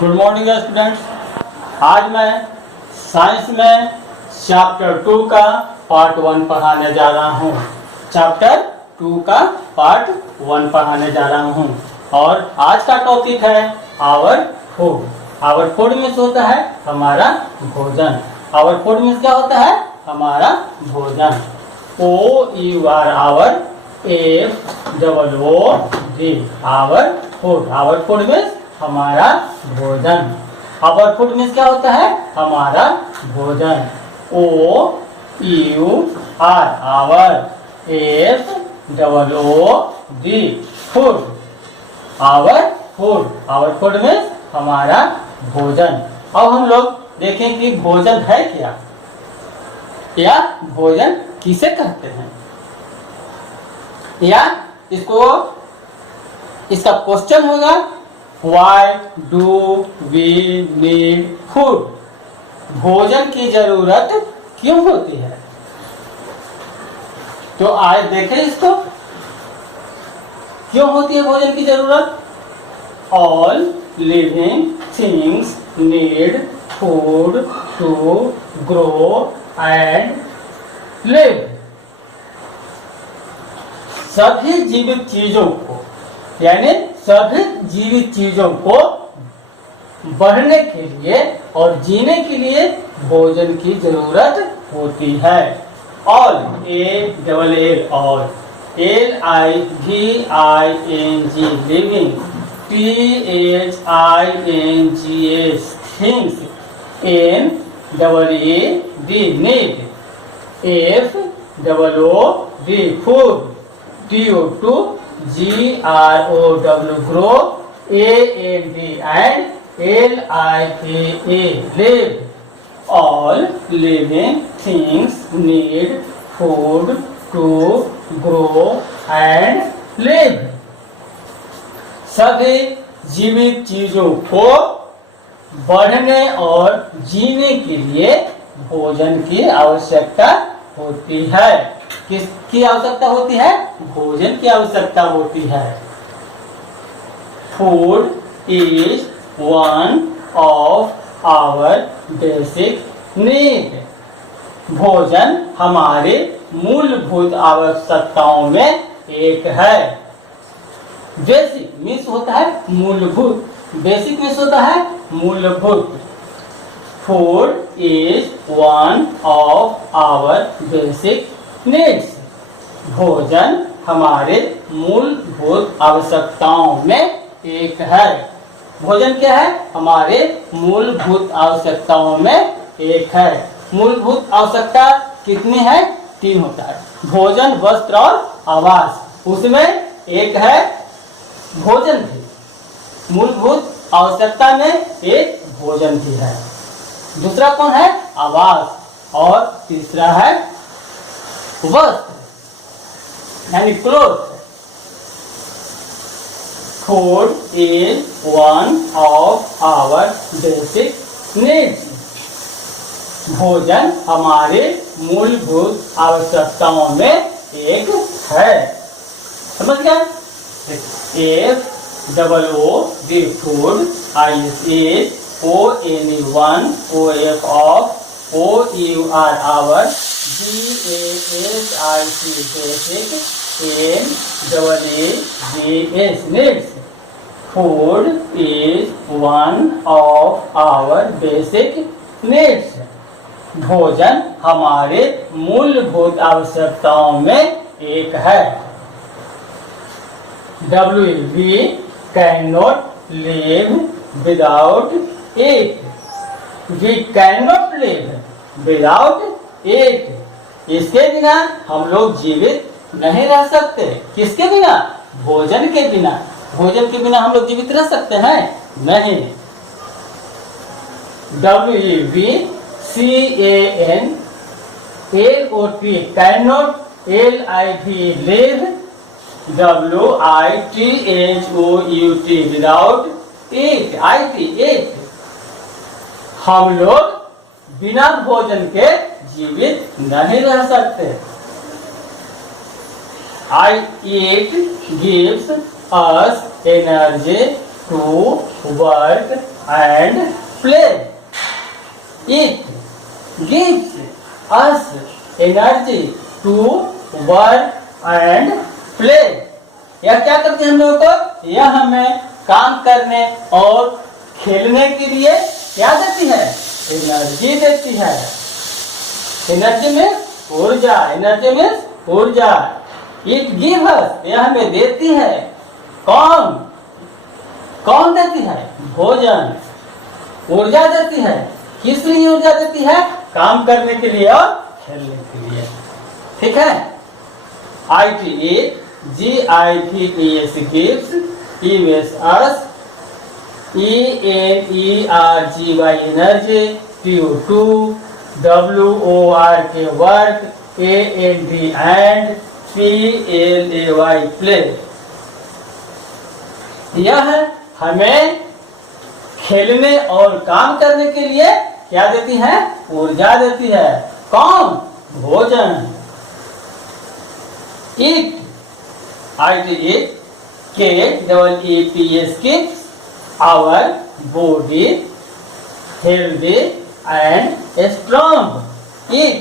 Good morning students. आज मैं science में चैप्टर 2 का पार्ट 1 पढ़ाने जा रहा हूँ। चैप्टर 2 का पार्ट 1 पढ़ाने जा रहा हूँ और आज का टॉपिक है our food. Our food means होता है हमारा भोजन। आवर फूड मीन्स क्या होता है? हमारा भोजन। OUR our FOOD our food. Our food means हमारा भोजन। आवर फूड मीन्स क्या होता है? हमारा भोजन। OUR our FOOD food. Our food. Our food means हमारा भोजन। अब हम लोग देखें कि भोजन है क्या या भोजन किसे कहते हैं, या इसका क्वेश्चन होगा Why do we need food? भोजन की जरूरत क्यों होती है? तो आज देखें इसको, क्यों होती है भोजन की जरूरत? All living things need food to grow and live. सभी जीवित चीजों को, यानी सभी जीवित चीजों को बढ़ने के लिए और जीने के लिए भोजन की जरूरत होती है। All ALL all LIVING living THINGS things NEED need FOOD food TO2 GROW grow AND and LIVA live. All living things need food to grow and live. सभी जीवित चीजों को बढ़ने और जीने के लिए भोजन की आवश्यकता होती है। किसकी आवश्यकता होती है? भोजन की आवश्यकता होती है। Food is one of our basic need. भोजन हमारे मूलभूत आवश्यकताओं में एक है। बेसिक मीन्स होता है मूलभूत, बेसिक मीन्स होता है मूलभूत। Food is one of our basic needs. भोजन हमारे मूलभूत आवश्यकताओं में एक है। भोजन क्या है? हमारे मूलभूत आवश्यकताओं में एक है। मूलभूत आवश्यकता कितनी है? 3 होता है, भोजन, वस्त्र और आवास। उसमें एक है भोजन भी, मूलभूत आवश्यकता में एक भोजन भी है। दूसरा कौन है? आवास। और तीसरा है वस्त्र यानी cloth. Food is one of our basic needs. भोजन हमारे मूलभूत आवश्यकताओं में एक है। समझ गया? FOOD food ONE OF of OUR our BASIC basic NEEDS needs. Food is one of our basic needs. भोजन हमारे मूलभूत आवश्यकताओं में एक है। We cannot live without it. We cannot live without it. इसके बिना हम लोग जीवित नहीं रह सकते। किसके बिना? भोजन के बिना। भोजन के बिना हम लोग जीवित रह सकते हैं? नहीं। WECANLOT cannot LIV live WITHOUT without it it। हम लोग बिना भोजन के जीवित नहीं रह सकते। I eat gives us energy to work and play. It gives us energy to work and play. यह क्या करते हैं हम लोगों को? यह हमें काम करने और खेलने के लिए क्या देती है? एनर्जी देती है। एनर्जी में ऊर्जा, एनर्जी में ऊर्जा। इट गिव अस, यह हमें देती है। कौन कौन देती है? भोजन ऊर्जा देती है। किस लिए ऊर्जा देती है? काम करने के लिए और खेलने के लिए। ठीक है। IT it, GIVES gives, EVS us, ENERGY energy, TO2, WORK work, AND and PLAY play. यह हमें खेलने और काम करने के लिए क्या देती है? ऊर्जा देती है। कौन? भोजन। Eat, IT eat, KEEPS keeps our body healthy and strong. Eat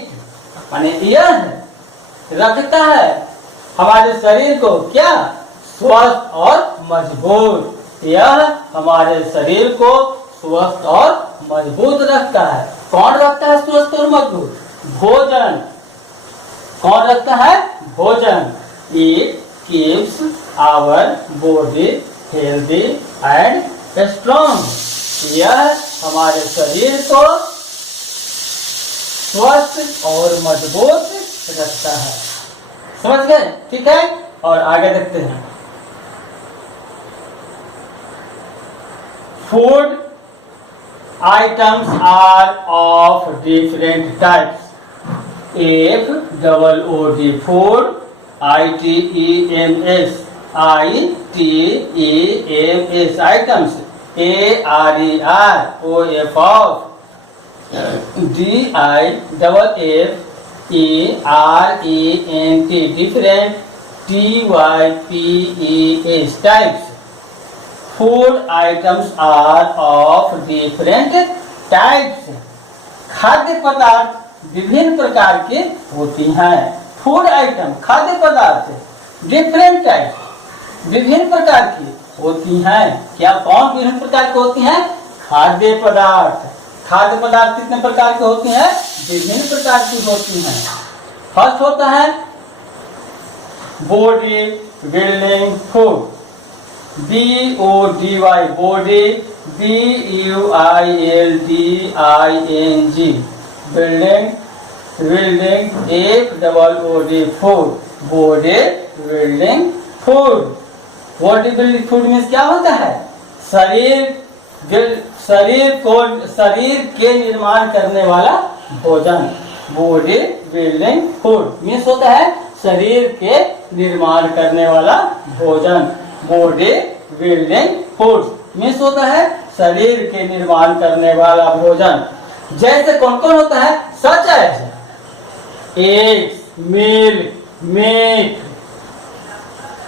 माने यह रखता है हमारे शरीर को क्या? स्वस्थ और मजबूत। यह हमारे शरीर को स्वस्थ और मजबूत रखता है। कौन रखता है स्वस्थ और मजबूत? भोजन। कौन रखता है? भोजन। It keeps our body healthy and strong. यह हमारे शरीर को स्वस्थ और मजबूत रखता है। समझ गए? ठीक है। और आगे देखते हैं। Food items are of different types. FOOD food, ITEMS items, ARER DIFFERENT different, TYPES types. Food items are of different types. खाद्य पदार्थ विभिन्न प्रकार के होती हैं। फूड आइटम खाद्य पदार्थ डिफरेंट टाइप विभिन्न प्रकार की होती हैं। क्या कौन विभिन्न प्रकार की होती हैं? खाद्य पदार्थ। खाद्य पदार्थ कितने प्रकार के होती हैं? विभिन्न प्रकार की होती हैं। फर्स्ट होता है body building food, BODY body, BUILDING building, building, FOOD food, body building food. Body building food means क्या होता है? शरीर के निर्माण करने वाला भोजन। बॉडी बिल्डिंग फूड मीन्स होता है शरीर के निर्माण करने वाला भोजन। बॉडी बिल्डिंग फूड मीन्स होता है शरीर के निर्माण करने वाला भोजन। जैसे कौन कौन होता है? सच है एग्स, मिल्क, मीट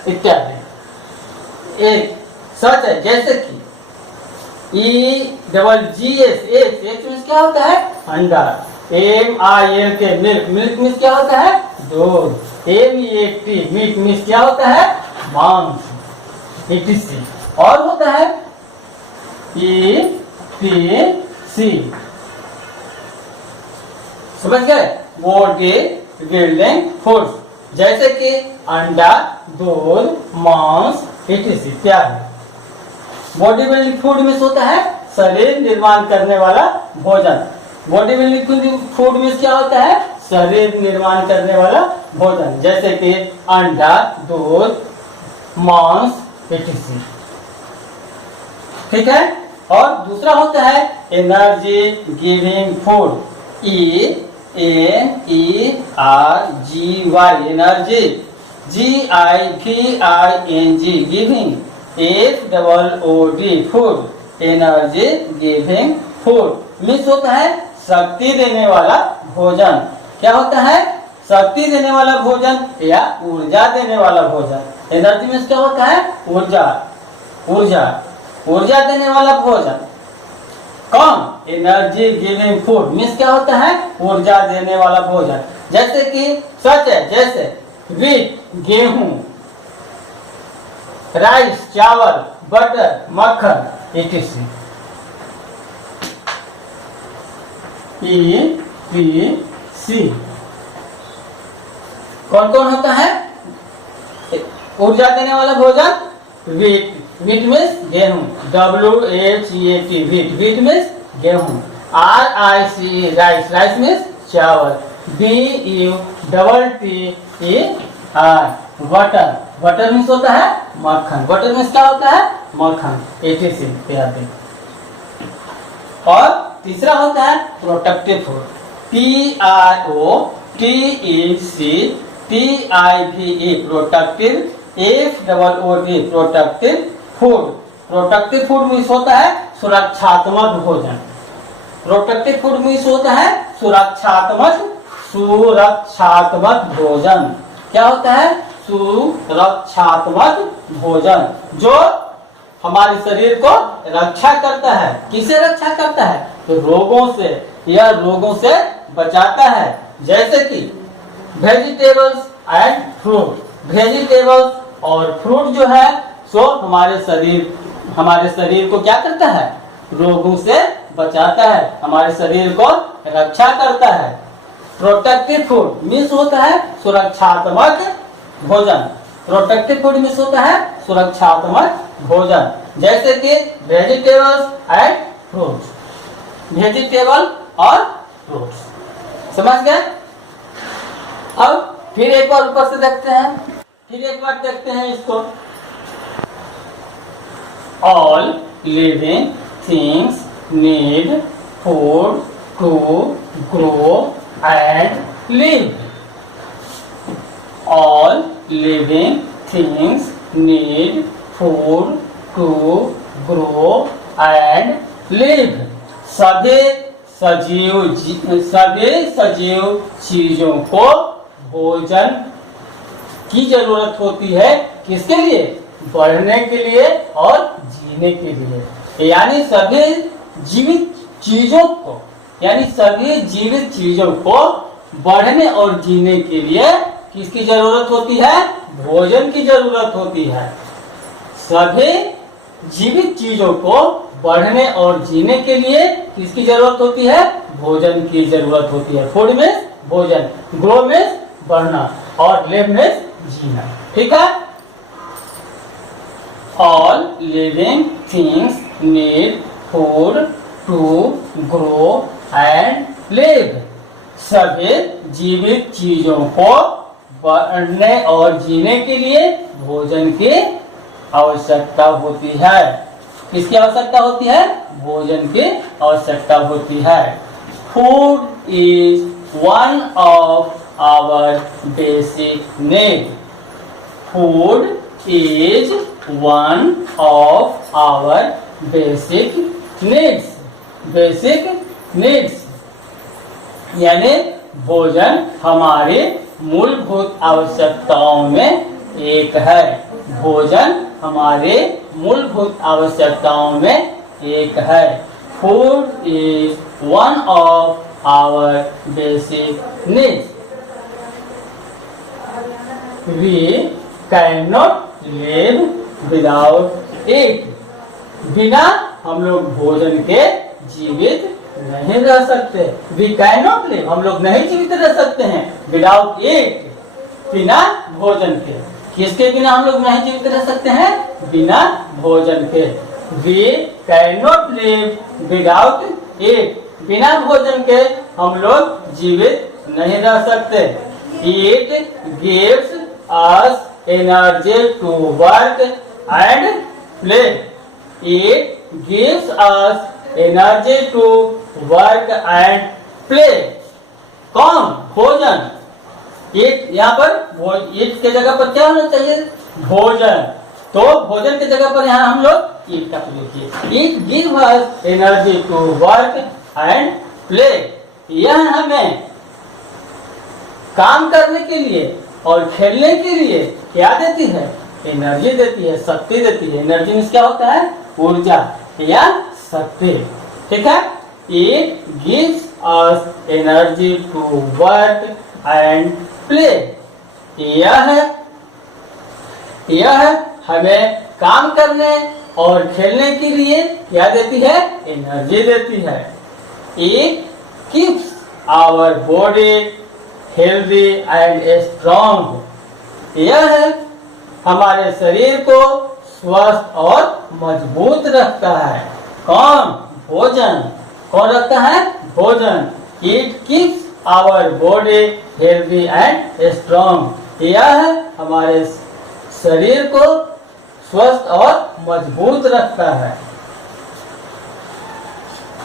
इत्यादि। एक सच है जैसे कि EGS एग्स मीन्स क्या होता है? अंडा। MILK मिल्क, मिल्क मीन्स क्या होता है? दूध। MEAT मीट मीन्स क्या होता है? मांस। ETC और होता है ETC। समझ गए? बॉडी बिल्डिंग फूड जैसे कि अंडा, दूध, मांस इत्यादि इत्यादि। बॉडी बिल्डिंग फूड मीन्स होता है शरीर निर्माण करने वाला भोजन। बॉडी बिल्डिंग फूड मीन्स क्या होता है? शरीर निर्माण करने वाला भोजन जैसे कि अंडा, दूध, मांस इत्यादि। ठीक है। और दूसरा होता है energy giving food, ENERGY energy, GIVING giving, FOOD food, energy giving food means होता है शक्ति देने वाला भोजन। क्या होता है? शक्ति देने वाला भोजन या ऊर्जा देने वाला भोजन। एनर्जी मीन्स क्या होता है? ऊर्जा, ऊर्जा, ऊर्जा देने वाला भोजन। कौन? एनर्जी गिविंग फूड मीन्स क्या होता है? ऊर्जा देने वाला भोजन। जैसे कि सच है, जैसे वीट गेहूं, राइस चावल, बटर मक्खन, etc। EPC कौन कौन होता है? ऊर्जा देने वाला भोजन वीट, वीट मीन्स गेहूं, WHEAT वीट, वीट मीन्स गेहूं, RICE राइस, राइस मीन्स चावल, BUTTER बटर, बटर मीन्स होता है मक्खन, बटर मीन्स क्या होता है? मक्खन, etc। और तीसरा होता है protective food, PROTECTIVE protective, FOOD protective food. Protective food means होता है सुरक्षात्मक भोजन, प्रोटेक्टिव फूड मीन्स होता है सुरक्षात्मक भोजन। क्या होता है? सुरक्षात्मक भोजन, जो हमारे शरीर को रक्षा करता है। किसे रक्षा करता है? तो रोगों से, या रोगों से बचाता है। जैसे कि वेजिटेबल्स एंड फ्रूट, वेजिटेबल्स और फ्रूट जो है सो हमारे शरीर को क्या करता है? रोगों से बचाता है, हमारे शरीर को रक्षा करता है। प्रोटेक्टिव फूड मीन्स होता है सुरक्षात्मक भोजन, प्रोटेक्टिव फूड मीन्स होता है सुरक्षात्मक भोजन। जैसे कि वेजिटेबल्स एंड फ्रूट्स, वेजिटेबल और फ्रूट्स, समझ गए? अब फिर एक बार ऊपर से देखते हैं, फिर एक बार देखते हैं इसको। All living things need food to grow and live. All living things need food to grow and live. सभी सजीव चीजों को भोजन की जरूरत होती है। किसके लिए? बढ़ने के लिए और जीने के लिए। यानी सभी जीवित चीजों को, यानी सभी जीवित चीजों को बढ़ने और जीने के लिए किसकी जरूरत होती है? भोजन की जरूरत होती है। सभी जीवित चीजों को बढ़ने और जीने के लिए किसकी जरूरत होती है? भोजन की जरूरत होती है। फूड में भोजन, ग्रो में बढ़ना और लिव में जीना। ठीक है? All living things need food to grow and live. सभी जीवित चीजों को बढ़ने और जीने के लिए भोजन की आवश्यकता होती है। किसकी आवश्यकता होती है? भोजन की आवश्यकता होती है। Food is one of our basic need. Food is one of our basic needs. Basic needs यानी भोजन हमारी मूलभूत आवश्यकताओं में एक है। भोजन हमारे मूलभूत आवश्यकताओं में एक है। Food is one of our basic needs. We can not live without it. बिना हम लोग भोजन के जीवित नहीं रह सकते। वी कैन नॉट लिव, हम लोग नहीं जीवित रह सकते हैं विदाउट इट, बिना भोजन के। किसके बिना हम लोग नहीं जीवित रह सकते हैं? बिना भोजन के। We can not live without it, बिना भोजन के हम लोग जीवित नहीं रह सकते। It gives us energy to work and play. It gives us energy to work and play. कौन? भोजन। ईट, यहाँ पर ईट के जगह पर क्या होना चाहिए? भोजन। तो भोजन के जगह पर यहाँ हम लोग ईट का प्रयोग किए। It give us energy to work and play. यह हमें काम करने के लिए और खेलने के लिए क्या देती है? एनर्जी देती है, शक्ति देती है। एनर्जी में क्या होता है? ऊर्जा या शक्ति। ठीक है। It gives us energy to work and play. यह हमें काम करने और खेलने के लिए क्या देती है? एनर्जी देती है। It keeps our body healthy and strong. यह हमारे शरीर को स्वस्थ और मजबूत रखता है। कौन? भोजन। कौन रखता है? भोजन। It keeps our body healthy and strong. यह हमारे शरीर को स्वस्थ और मजबूत रखता है।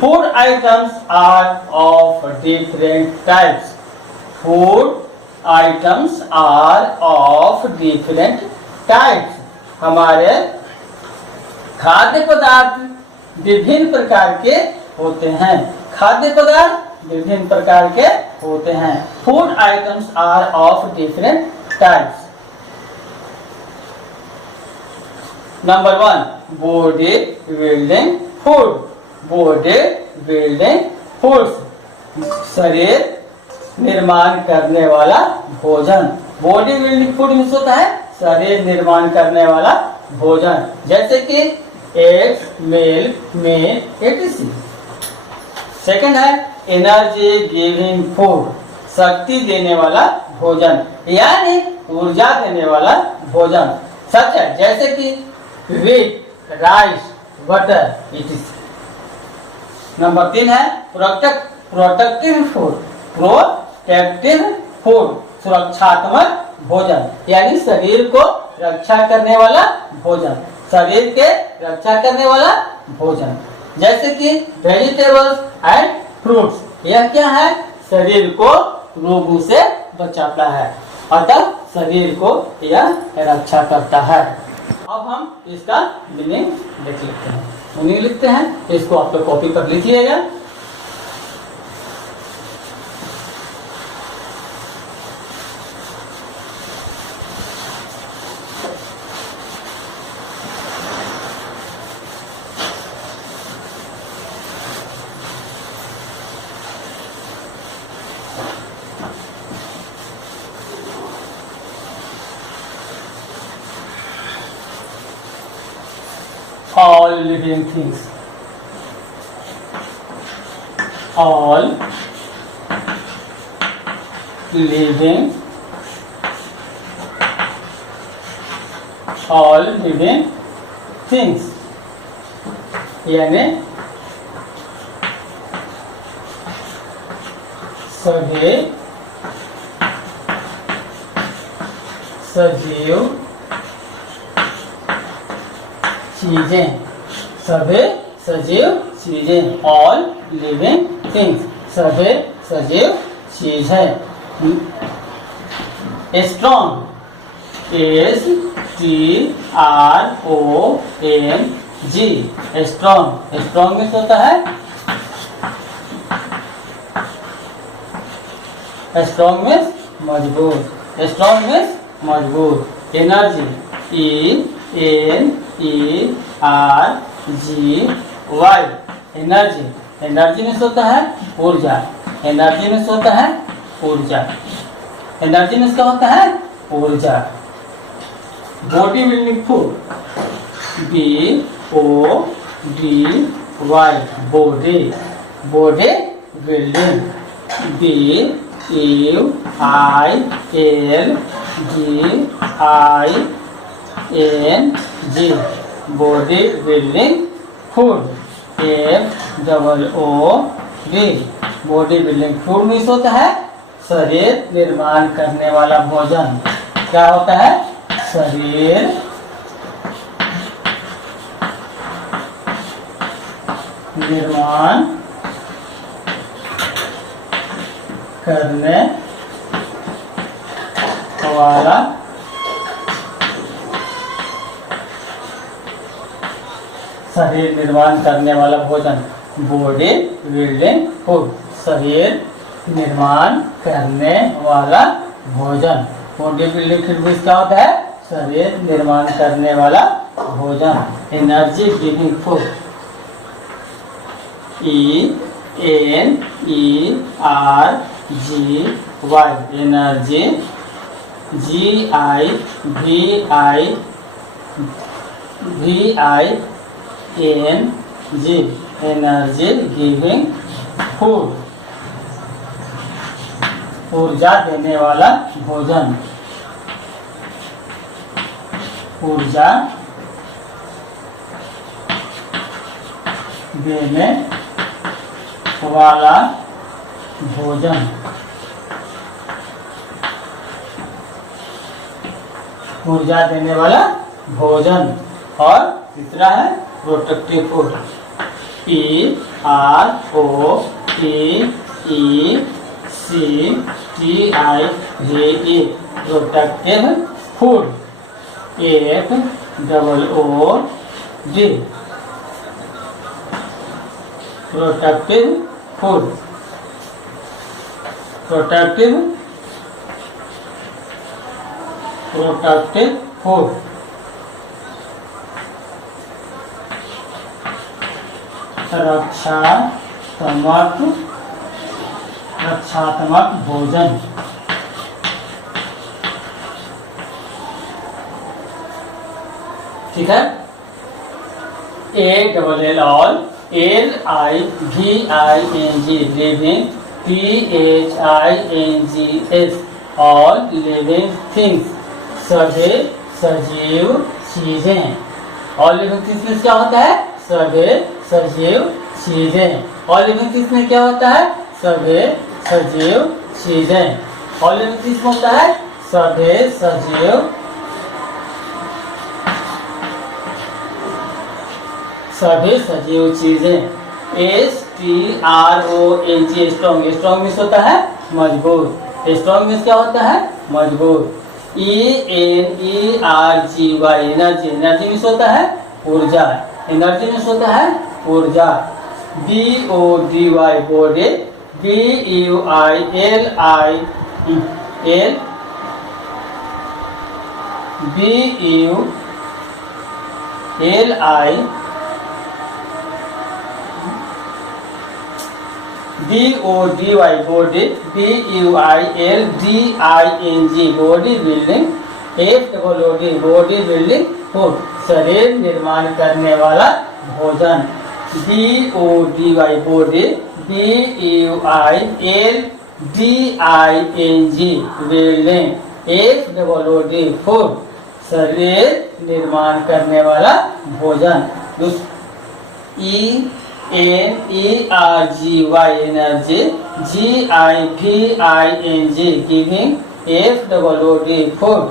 Food items are of different types. Food items are of different types. हमारे खाद्य पदार्थ विभिन्न प्रकार के होते हैं। खाद्य पदार्थ विभिन्न प्रकार के होते हैं। Food items are of different types. Number 1, body building food. Body building foods, शरीर निर्माण करने वाला भोजन। बॉडी बिल्डिंग फूड में होता है शरीर निर्माण करने वाला भोजन, जैसे कि eggs, milk, meat etc। Second है एनर्जी गिविंग फूड, शक्ति देने वाला भोजन यानी ऊर्जा देने वाला भोजन। सच है, जैसे कि wheat, rice, butter etc। Number 3 है प्रोटेक्टिव फूड। प्रोटेक्टिव फूड, सुरक्षात्मक भोजन यानी शरीर को रक्षा करने वाला भोजन। शरीर के रक्षा करने वाला भोजन, जैसे कि वेजिटेबल्स एंड फ्रूट्स। यह क्या है? शरीर को रोगों से बचाता है, अतः शरीर को यह रक्षा करता है। अब हम इसका मीनिंग देख लेते हैं। मीनिंग लिखते हैं तो इसको आप लोग कॉपी पर लिखिएगा। All living things, all living, all living things यानी सभी सजीव चीजें। सभी सजीव चीजें, ऑल लिविंग थिंग्स, सभी सजीव चीजें। स्ट्रॉन्ग, STRONG, स्ट्रॉन्ग में होता है स्ट्रॉन्ग में मजबूत, स्ट्रॉन्ग में मजबूत। Energy, ENERGY, energy. एनर्जी में होता है ऊर्जा। एनर्जी में होता है ऊर्जा। एनर्जी में क्या होता है? ऊर्जा। Body building food, BODY, body. Body building, BUILDING, body building food. FOOD, body building food में होता है शरीर निर्माण करने वाला भोजन। क्या होता है? शरीर निर्माण करने वाला शरीर निर्माण करने वाला भोजन। बॉडी बिल्डिंग फूड, शरीर निर्माण करने वाला भोजन। बॉडी बिल्डिंग फूड क्या होता है? शरीर निर्माण करने वाला भोजन। Energy giving food, ENERGY energy GIVING energy giving food ऊर्जा देने वाला भोजन ऊर्जा देने वाला भोजन ऊर्जा देने वाला भोजन। और तीसरा है protective food PROTECTIVE protective food FOOD protective food protective food रक्षात्मक भोजन। ठीक है। ALLIVING living THINGS all living things सभी सजीव चीजें। ऑल लिविंग थिंग्स में क्या होता है? सभी सजीव चीजें। ऑल लिविंग थिंग्स में क्या होता है? सभी सजीव चीजें। ऑल लिविंग थिंग्स में होता है सभी सजीव चीजें। STRONG स्ट्रॉन्ग स्ट्रॉन्ग मीन्स होता है मजबूत। स्ट्रॉन्ग मीन्स क्या होता है? मजबूत। ENERGY एनर्जी एनर्जी मीन्स होता है ऊर्जा। एनर्जी मीन्स होता है ऊर्जा। BODY body BODY body BUILDING body building FOOD body building food शरीर निर्माण करने वाला भोजन। BODY body BUILDING building FOOD food शरीर निर्माण करने वाला भोजन। ENERGY energy GIVING giving FOOD food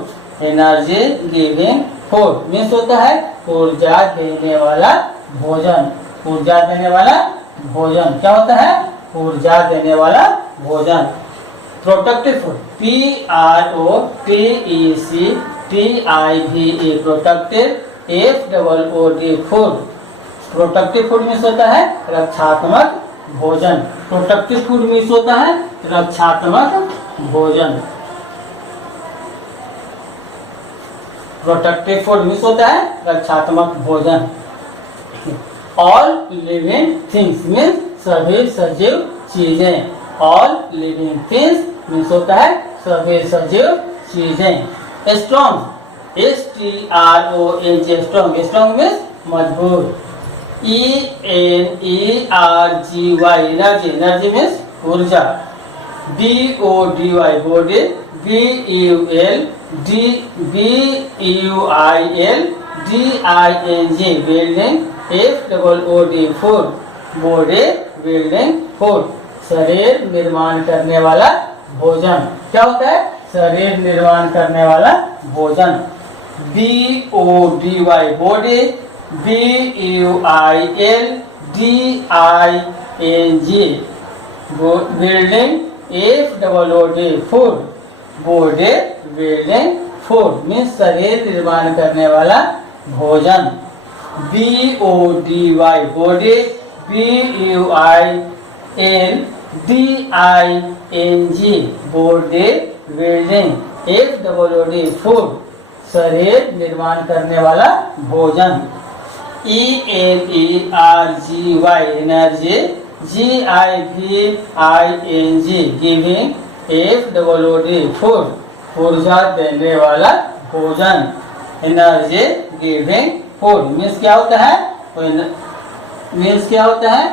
energy giving food means होता है ऊर्जा देने वाला भोजन। ऊर्जा देने वाला भोजन क्या होता है? ऊर्जा देने वाला भोजन। Protective food PROTECTIVE protective FOOD food protective food means होता है रक्षात्मक भोजन। प्रोटेक्टिव फूड मीन्स होता है रक्षात्मक भोजन। प्रोटेक्टिव फूड मीन्स होता है रक्षात्मक भोजन। ऑल लिविंग थिंग्स मीन्स सभी सजीव चीजें। ऑल लिविंग थिंग्स मीन्स होता है सभी सजीव चीजें। स्ट्रॉन्ग STRONG स्ट्रॉन्ग मीन्स मजबूत। ENERGY एनर्जी मीन्स ऊर्जा। BODY body BUILDING building FOOD food body building food शरीर निर्माण करने वाला भोजन। क्या होता है? शरीर निर्माण करने वाला भोजन। BODY body BUILDING building FOOD food body building food means शरीर निर्माण करने वाला भोजन। BODY body BUILDING body building FOOD food शरीर निर्माण करने वाला भोजन। ENERGY energy GIVING giving FOOD food ऊर्जा देने वाला भोजन एनर्जी गिविंग फूड मीन्स क्या होता है मीन्स क्या होता है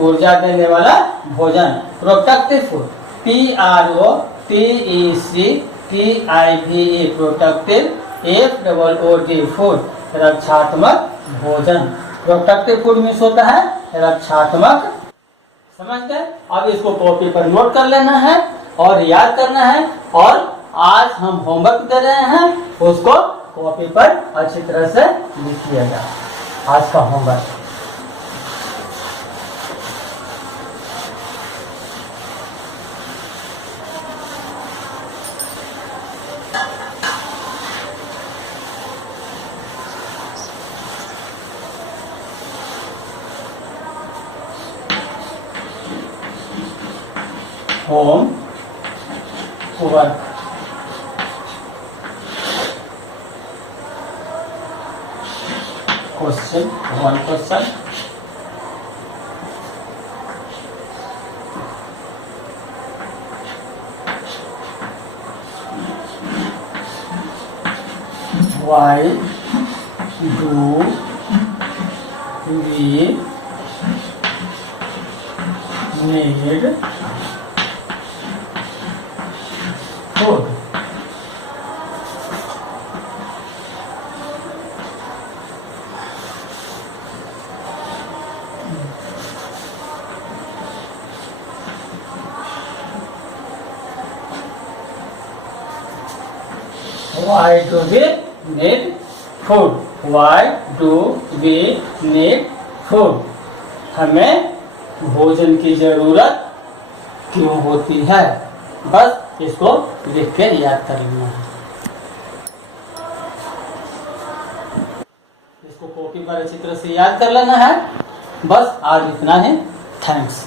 ऊर्जा देने वाला भोजन productive food PROTECTIVE productive FOOD food रक्षात्मक भोजन प्रोडक्टिव फूड मीन्स होता है रक्षात्मक समझ गए। अब इसको कॉपी पर नोट कर लेना है और याद करना है और आज हम होमवर्क दे रहे हैं उसको कॉपी पर अच्छी तरह से लिखिएगा आज का homework. Home work question one question why do we need food? Why do we need food? Why do we need food? हमें भोजन की जरूरत क्यों होती है? बस इसको लिख के याद कर लेना है। इसको कॉपी पर अच्छी तरह से याद कर लेना है। बस आज इतना ही। थैंक्स।